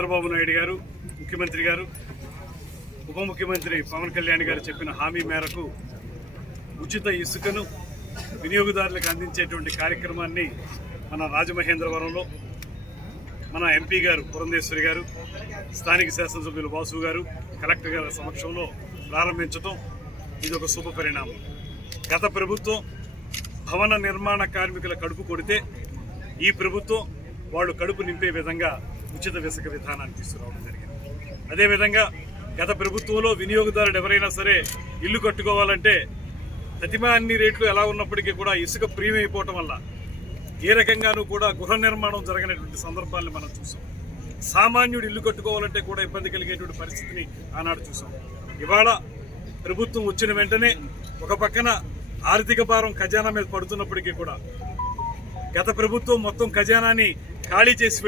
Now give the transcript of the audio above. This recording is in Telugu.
చంద్రబాబు నాయుడు గారు, ముఖ్యమంత్రి గారు, ఉప ముఖ్యమంత్రి పవన్ కళ్యాణ్ గారు చెప్పిన హామీ మేరకు ఉచిత ఇసుకను వినియోగదారులకు అందించేటువంటి కార్యక్రమాన్ని మన రాజమహేంద్రవరంలో మన ఎంపీ గారు పురంధేశ్వరి గారు, స్థానిక శాసనసభ్యులు వాసు గారు, కలెక్టర్ గారి సమక్షంలో ప్రారంభించడం ఇది ఒక శుభ పరిణామం. గత ప్రభుత్వం భవన నిర్మాణ కార్మికుల కడుపు కొడితే ఈ ప్రభుత్వం వాళ్ళు కడుపు నింపే విధంగా ఉచిత ఇసుక విధానాన్ని తీసుకురావడం జరిగింది. అదేవిధంగా గత ప్రభుత్వంలో వినియోగదారుడు ఎవరైనా సరే ఇల్లు కట్టుకోవాలంటే ప్రతిమా అన్ని రేట్లు ఎలా ఉన్నప్పటికీ కూడా ఇసుక ప్రీమియం అయిపోవటం వల్ల ఏ రకంగానూ కూడా గృహ నిర్మాణం జరగనటువంటి సందర్భాలను మనం చూసాం. సామాన్యుడు ఇల్లు కట్టుకోవాలంటే కూడా ఇబ్బంది కలిగేటువంటి పరిస్థితిని ఆనాడు చూసాం. ఇవాళ ప్రభుత్వం వచ్చిన వెంటనే ఒక పక్కన ఆర్థిక భారం ఖజానా మీద పడుతున్నప్పటికీ కూడా గత ప్రభుత్వం మొత్తం ఖజానాని ఖాళీ చేసి